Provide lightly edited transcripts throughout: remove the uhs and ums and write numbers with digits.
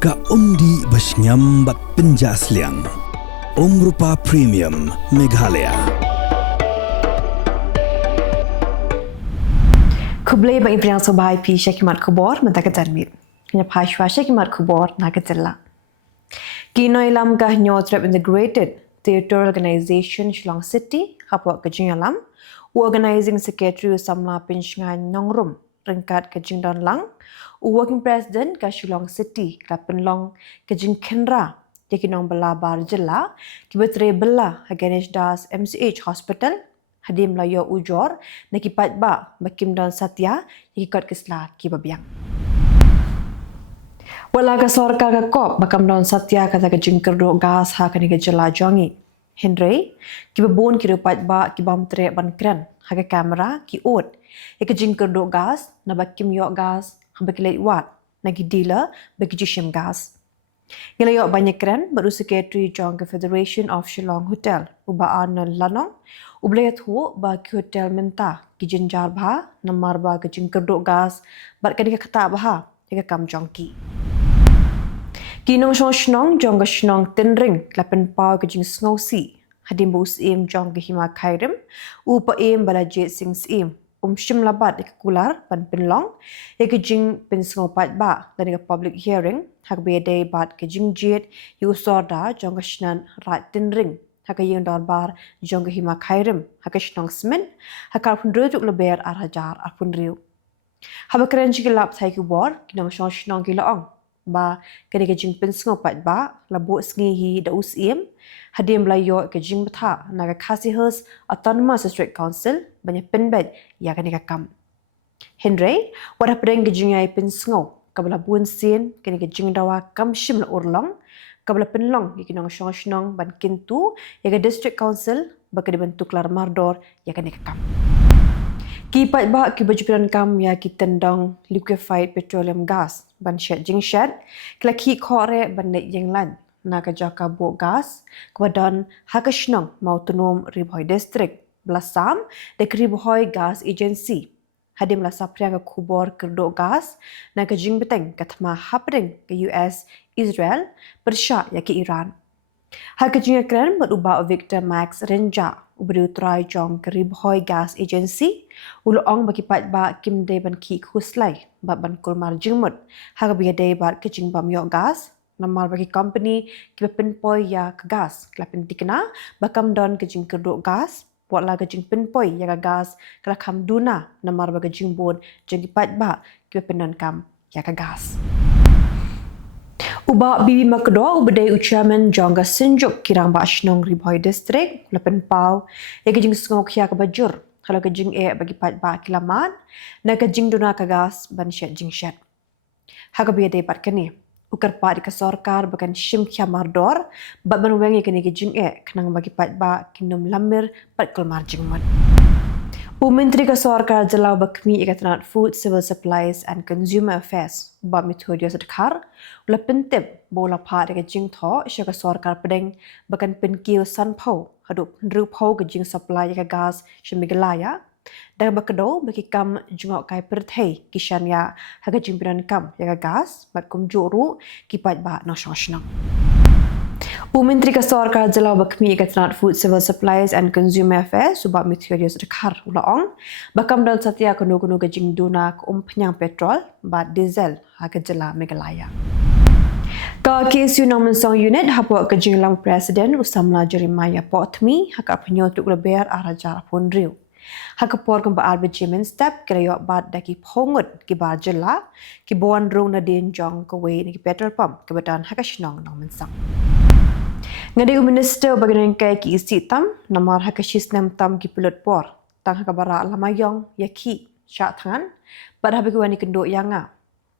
Ka undi basnyam bat penjasliang. Rupa Premium Meghalaya. Khubor bang impriang sobai pi syakimat Khubor mentak termit. Nya phashwa syakimat Khubor na Jylla. Kinoi lam kah nyotrap integrated theatre organization Shillong City hapok kejing alam organizing secretary samla pinsngan nongrum rengkat kejing don lang working president ka Shillong City ka penlong kejing kenra yakinong belabar Jylla kibetre bela Ganesh Das MCH Hospital hadim layo ujor nakipat ba bakim don satya yakikot kesla kibabiang. Walaga sorka ka kop bakam don satya kata kejing kerdo gas ha kani Jylla jongi. Henry kibabon kirupat ba kibam tre ban kren haga kamera ki ot ekejing kerdo gas na bakim yo gas habakilai wat nagi dealer bagi jishim gas. Ngelayo banyak keren baru secretary jong ke Federation of Shillong Hotel uba Arnold Lanong ublayat hu ba ki hotel menta ki jinjar bha namar ba kejing kerdo gas bat kani ka kata bha eka kam jongki. Kinong shnong jong shnong tenring klapen pau kejing sngosi hadim bus im jong ke hima khairim upa im bala jet sing sim shim labat kular pan penlong ekejing pen sngopat ba dari public hearing hak be day bat kejing jet yu sorda jong shnan rat tenring hak yung darbar jong ke hima khairim hak shnong smen hak pun rujuk Lber ar hajar apun riu habakren jigilap thai Khubor kinong shnong kilaong ba kani kejing pensngo pat ba labo sngihi da usim hadim layo kejing betha naga khasihus autonomous district council banyak penbet ya kani kakam Henry wada pedeng kejing ai pensngo kabla bun sin kani kejing dawa kam shim la urlong kabla penlong ikinong shnong ban kintu ya district council baka dibentuk lar mardor ya kani kakam Kipat ba ki bajupiran kam ya ki tendang liquefied petroleum gas ban shed jing shed klaki khore ban net yang lan na ka jaka bo gas kwadon hakashnong autonom ribhoi district blasam de ribhoi gas agency hadim la sapria ka Khubor kerdo gas na ka jing beteng kathma hapring ke US Israel persha ya ki Iran hakajing kran beruba Victor Max Renja ubri utrai jong keribhoi gas agency ulong bagi pat ba kim de ban ki khuslai ba ban kulmar jingmut haga bi de ba kejing bam yo gas namar bagi company ki penpoi ya ke gas klapin dikna bakam don kejing kerdo gas potla kejing penpoi ya ke gas kala kam duna namar bagi jingbon jeng pat ba ki penan kam ya ke gas Uba bibi makdo ubedai uchaman jongga senjuk kirang ba shnong ribhoi district lepen pau ya kejing sngok ya ke bajur kalau kejing bagi pat ba kilaman na kejing duna ka gas ban shed jing shed haga bi de pat kani ukar pa di ka sarkar bakan shim kya mardor ba ban wengi kani kejing kenang bagi pat ba kinum lamir pat kulmar jingmat Menteri ka sarkar Jylla bakmi ikatanat Food, Civil Supplies and Consumer Affairs ba methodia sedekar ula pentip bola pha de jing tho syaka sarkar pedeng bakan penkil san phau hadup ru phau ke jing supply ka gas shemigalaya da bakdo baki kam jungok kai Pyrthei kishan ya haga jing piran kam ya gas bat kum juru kipat ba no shoshnang Menteri ka sarkar Jylla bakmi ikatanat Food, Civil Supplies and Consumer Affairs subab methodia sedekar ulaong bakam dan satya kuno-kuno ke jing duna ke penyang petrol bat diesel haga Jylla Meghalaya Ka KSU Norman Song Unit hapo ke jing lang presiden usamla Jeremiah Potmi haka penyotuk Lber arajar pun riu haka por kemba arbijimen step kira bat daki pongut ki bar Jylla ki bon rung na din jong ke we ni petrol pump kebetulan haka shnong Norman Song Ngadi minister bagian kai ki isi tam namar haka shisnem tam ki pilot por tang haka bara lamayong yaki syak tangan bar habi wani kendo yanga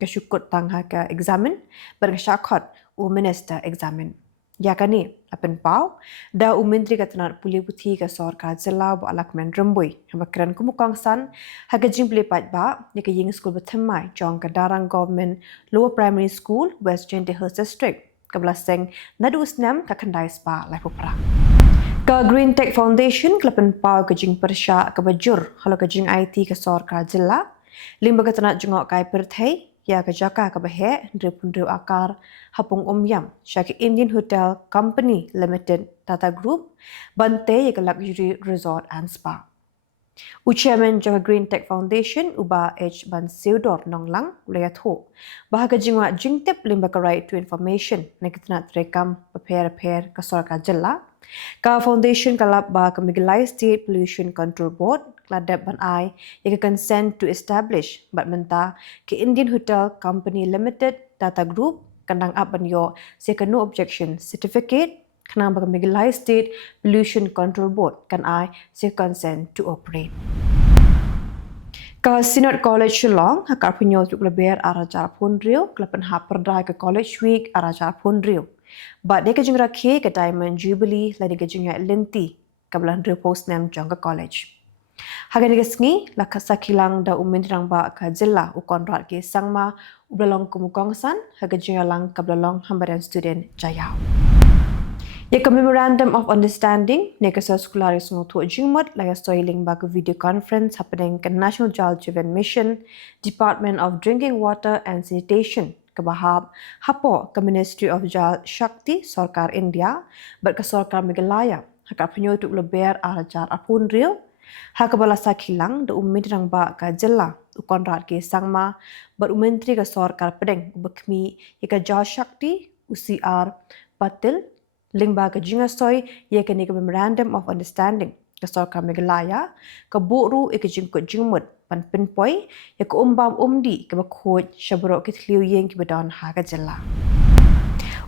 ke syukut tang haka examen bar syakot minister examen ya kani apen pau da menteri katanat puli puthi ka sarkar Jylla ba alak men rembui haba kran kumukang san haka jing pli pat ba ni ka ying school bathamai jong ka darang government lower primary school West Jylla Hills district kablaseng nadu usnam ka kandai spa lai pupra ka Green Tech Foundation klapen pau ka jing persya ka bajur halo ka jing IT ka sarkar Jylla limba ka tanat jungok kai Pyrthei ya ke jaka ke behe ndrepundrew akar hapung yam syaki Indian Hotel Company Limited Tata Group bante ya ke luxury resort and spa. Chairman Jaga Green Tech Foundation Uba H Ban Seudor Nonglang Layatho bahaga jingwa jingtip limba ke right to information nekitna rekam paper ke Sarkar Jylla ka foundation kalap ba ke Meghalaya State Pollution Control Board kladap ban ai ia consent to establish bat menta ke Indian Hotel Company Limited Tata Group kandang up ban yo second no objection certificate kenang bagi Meghalaya State Pollution Control Board kan ai se consent to operate. Ka Synod College Shillong hakar punyo tuk Lber arajar punrio kelapan ha perdai ke College Week arajar punrio. But dia kejeng rakhe ke Diamond Jubilee ladi kejeng lenti kabelan rio post name jong ke college. Haga ni kesngi la kasa Kylleng da rang ba ka Jylla ukon rat ke sangma ublalong kumukongsan haga jeng lang kabelalong hambaran student Jayau. Ya ke Memorandum of Understanding nekasa sekularis ngutu jingmut laya soiling bagu video conference happening ke National Jal Jeevan Mission, Department of Drinking Water and Sanitation ke Bahab hapo ke Ministry of Jal Shakti Sarkar India ber ke Sarkar Meghalaya hakap penyotuk Lber arajar apun rio hakabala sa Kylleng da rang ba ka Jylla ukon rat ke sangma ber menteri ke Sarkar pedeng bekmi ika Jal Shakti UCR Patil Lingba ke jingasoy ia ke Memorandum of Understanding ke Sarkar Meghalaya ke bukru ke jingkut jingmut pan pinpoi ia ke umbam umdi ke bakhoj syabrok ke tliu yeng ke badan ha ke Jylla.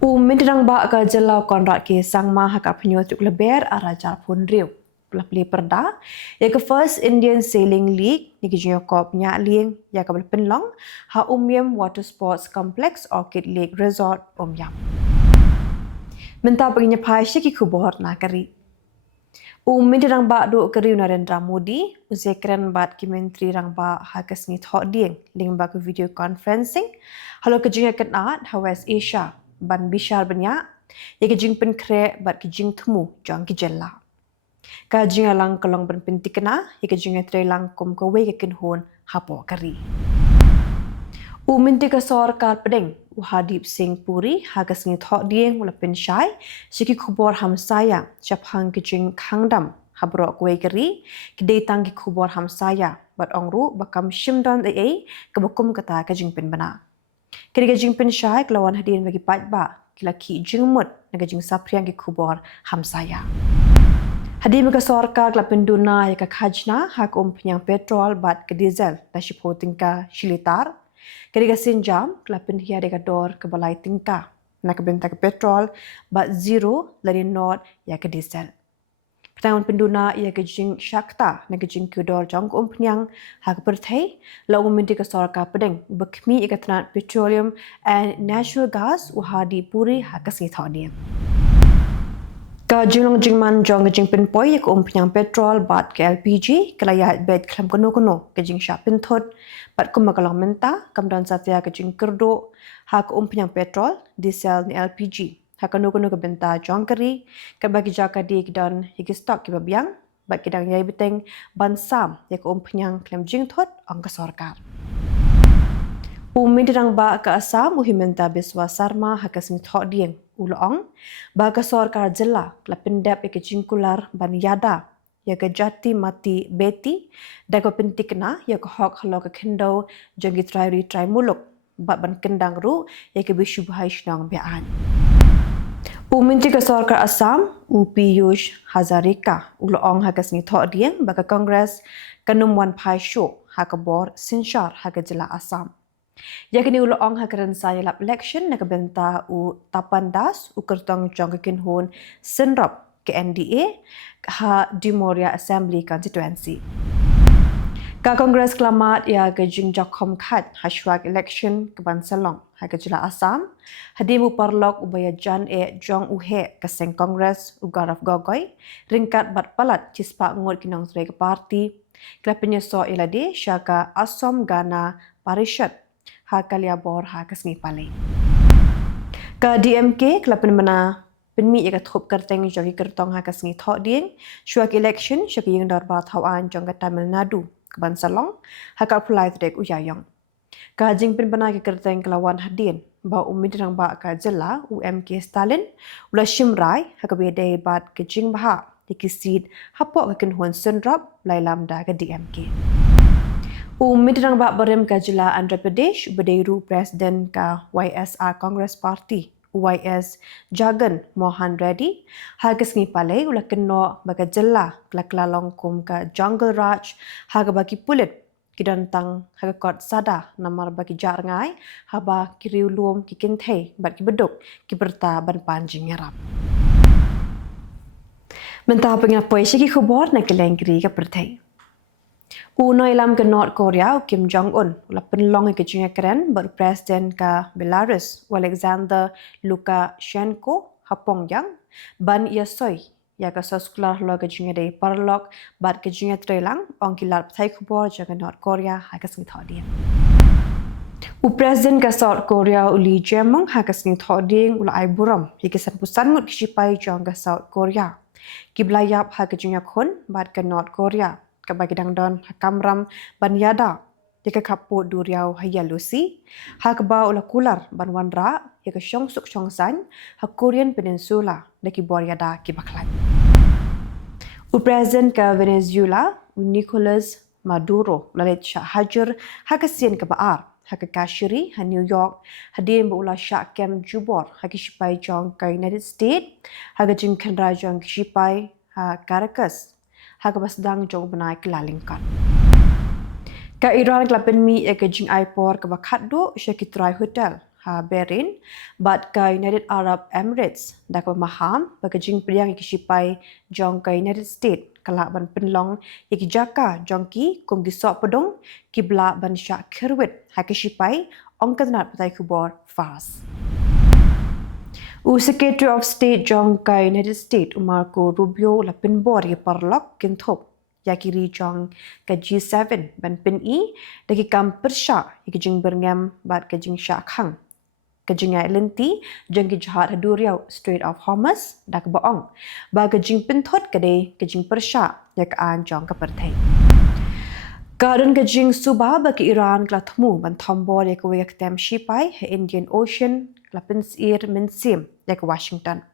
Mindrang ba ke Jylla konrak ke sangma hakap penyotuk Lber arajar pun riu. Pelapli perda ia ke First Indian Sailing League ni ke jingkop nyak lieng ia ke penlong ha Yam Water Sports Complex Orchid Lake Resort Yam. Menta penginya paisya ki Khubor na kari. Mindrang ba do kari Narendra Modi uzekran bat ki menteri rang ba hakas ni thok dieng ling ba ke video conferencing halo ke jinga kenat ha West Asia ban bishar banyak ya ke jing pen kre bat ki jing thmu jang ki Jylla. Ka jinga lang kolong ban pinti kena ya ke jinga tre lang kum ke we ke kinhon hapo kari. Minti ke Sarkar pedeng Hadip Singh Puri hagas ni thok dieng mula pensyai siki Khubor hamsaya chaphang kijing khangdam habrok kwe keri kidei tang ki Khubor hamsaya bat ongru bakam shimdan ai kebakum kata kajing pen bana kiri kajing pensyai kelawan hadirin bagi patba kila ki jingmut nagajing sapriang ki Khubor hamsaya. Hadir ke Sarkar kela penduna ya ke khajna hak penyang petrol bat ke diesel tashipo tingka shilitar Ketiga sinjam kelapin hia deka dor ke balai tingka nak ke benta ke petrol bat zero dari not ya ke diesel. Ketangan penduna ia ke jing Shakta nak ke jing kudor jong ke penyang ha ke Pyrthei la minti ke Sarkar pedeng bekmi ia ke tenat petroleum and natural gas uhadi puri ha ke singithau dia. Ka jinglong jingman jong ke jing penpoi ya ke penyang petrol bat ke LPG kelayat bed kelam kono-kono ke jing syap penthot bat kumakalang menta kamdan satya ke jing kerdo ha ke penyang petrol diesel ni LPG ha kono-kono ke benta jong keri ke bagi jaka di dan higi stok ke babiang bat kidang yai beteng ban sam ya ke penyang kelam jing thot ang ke Sarkar. Mindrang ba ke Assam uhimenta biswa sarma ha ke singithau dieng ulong ba ke Sarkar Jylla kelapendap ke jingkular ban yada ya ke jati mati beti da ke pentikna ya ke hok halo ke kendo jangi trai muluk bat ban kendang ru ya ke bisu bahai shnang bian. Minti ke Sarkar Assam Piyush Hazarika ulong ha ke singithau dieng ba ke Kongres kanum wan pai show ha ke bor sinshar ha ke Jylla Assam. Ya kini ulong ha keren saya lap election nak benta tapan das kertong jong ke kinhon senrap ke NDA ha Dimoria Assembly Constituency. Ka Kongres kelamat ya ke jing jakom khat hashwag election ke Bansalong ha ke Jylla Assam hadimu parlok ubaya jan jong uhe ke seng Kongres ugaraf gogoi ringkat bat palat cispa ngot kinong sre ke parti kelapnya so ilade syaka Assam Gana Parishad ha kalia bor ha kesngi pale. Ka DMK kelapan mana penmi ya thop kerteng jogi kertong ha kesngi thok ding syuak election syaki yang dar ba thawan jong ka Tamil Nadu ke Bansalong ha ka apply trek uyayong. Kajing penbana ke kerteng kelawan hadin ba umid rang ba ka Jylla UMK Stalin ula shimrai hakabede bat kejing baha dikisid hapok ke kenhuan senrap lailam da ke DMK. Umid rang ba barem ka Jylla Andhra Pradesh berdeiru Presiden ka YSR Congress Party YS Jagan Mohan Reddy hagas ngi pale ula keno baga Jylla kelaklalong kum ka Jungle Raj haga bagi pulit kidantang hagakot sada namar bagi jarngai haba kiriulum kikinthe bat kibeduk kiberta ban panjing ngarap. Mentah pengen apa isi ki Khubor na Kylleng kiri ka Pyrthei. Uno ilam ke North Korea Kim Jong Un ula penlong ke junga keren ber Presiden ka Belarus Alexander Lukashenko hapong yang ban ia soy ya ka sekolah lo ke junga dei parlok bat ke junga trelang ong kilat Pyrthei Khubor jaga North Korea hakas ngi thodin. Presiden ka South Korea uli jemong hakas ngi thoding ula ai buram hikisan pusan ngut kisipai jong ka South Korea. Kiblayap ha ke junga khon bat ke North Korea ka bagi dangdon hakamram ban yada jika kaput duriau haya lusi ha ke ba ula kular ban wanra ya ke syong suk syong san ha Korean Peninsula daki bor yada ki baklan. Presiden ka Venezuela Nicolas Maduro lalit syak hajar ha ke sien ke baar ha ke Kashiri ha New York hadim ula syak kem jubor ha ke sipai jong ka United States ha ke jing kendra jong sipai ha Caracas ha ke basdang jong benai kelalingkan. Ka Iran kelapen mi ya ke jing airport ke bakat do syakitrai hotel ha Berin bat ka United Arab Emirates dak maham bagi jing priang ke sipai jong ka United States kelak ban penlong iki jaka jongki kum gisok pedong kibla ban syak kerwit ha ke sipai ong kanat Pyrthei Khubor fast. Secretary of State jong ka United States Marco Rubio la penbor ye parlok kinthop ya kiri jong ka G7 ban peni daki kam persya iki jing berngam bat ka jing syak khang ka jing ai lenti jong ki jahat haduriau Strait of Hormuz dak baong ba ka jing penthot ka de ka jing persya ya ka an jong ka Pyrthei. Kadun ka jing suba ba ki Iran kla thmu ban thombor ya ka wek tem shipai he Indian Ocean kla pensir mensim ya ka Washington.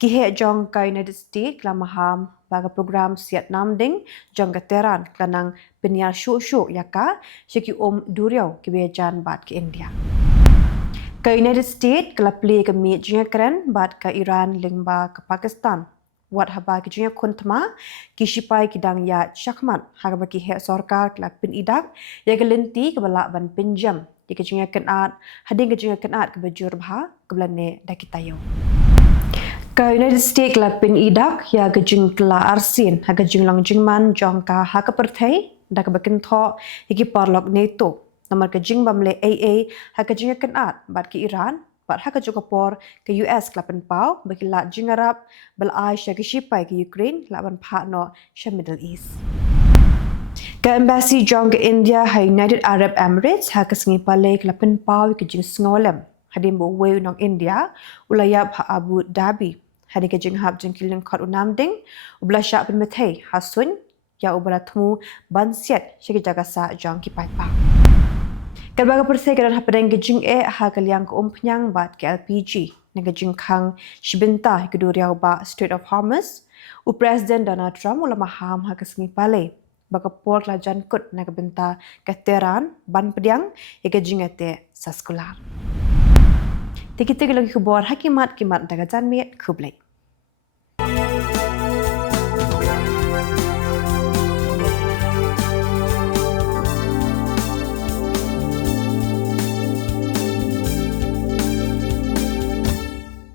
Ki he jong ka United States kla maham ba ka program siat namding jong ka Tehran kla nang peniar syuk ya ka syaki duriau ki bejan bat ki India. Ka United States kala play ka mi jinga keren bat ka Iran lingba ka Pakistan wat haba ki jinga kuntma ki sipai ki dang ya syakmat haba ki he sarkar kala pin idak ya ka lenti ka balak ban pinjam di ka jinga kenat hading ka jinga kenat ka bajur bha ka blane da kitayo. Ka United States kala pin idak ya ka jing kala arsin ha ka jing lang jingman jong ka ha ka Pyrthei da ka bakin tho iki parlok NATO namar ka jing bamle AA ha ka jinga kenat bat ki Iran bat ha ka jokapor ke US klapen pau baki la jing Arab bal Asia ki sipai ki Ukraine laban partner sha Middle East. Ka embassy jong ke India ha United Arab Emirates ha ka singi pale klapen pau ki jing snolem hadim bo we nong India ulayap ha Abu Dhabi hadi ka jing hab jing Kylleng khot unamding ubla sha pen Pyrthei hasun ya ubala thmu ban siat shiki jaga sa jong ki pai pa. Kalbaga Pyrthei kadan hapadang gejing ha kaliang ke umpnyang bat ke LPG na gejing khang shibinta ke duriau ba Strait of Hormuz Presiden Donald Trump ula maham ha kesengi pale baka port la jankut na kebenta ke Tehran ban pediang ya gejing ate sa sekolah. Tikite lagi Khubor hakimat kimat daga janmet Khublai.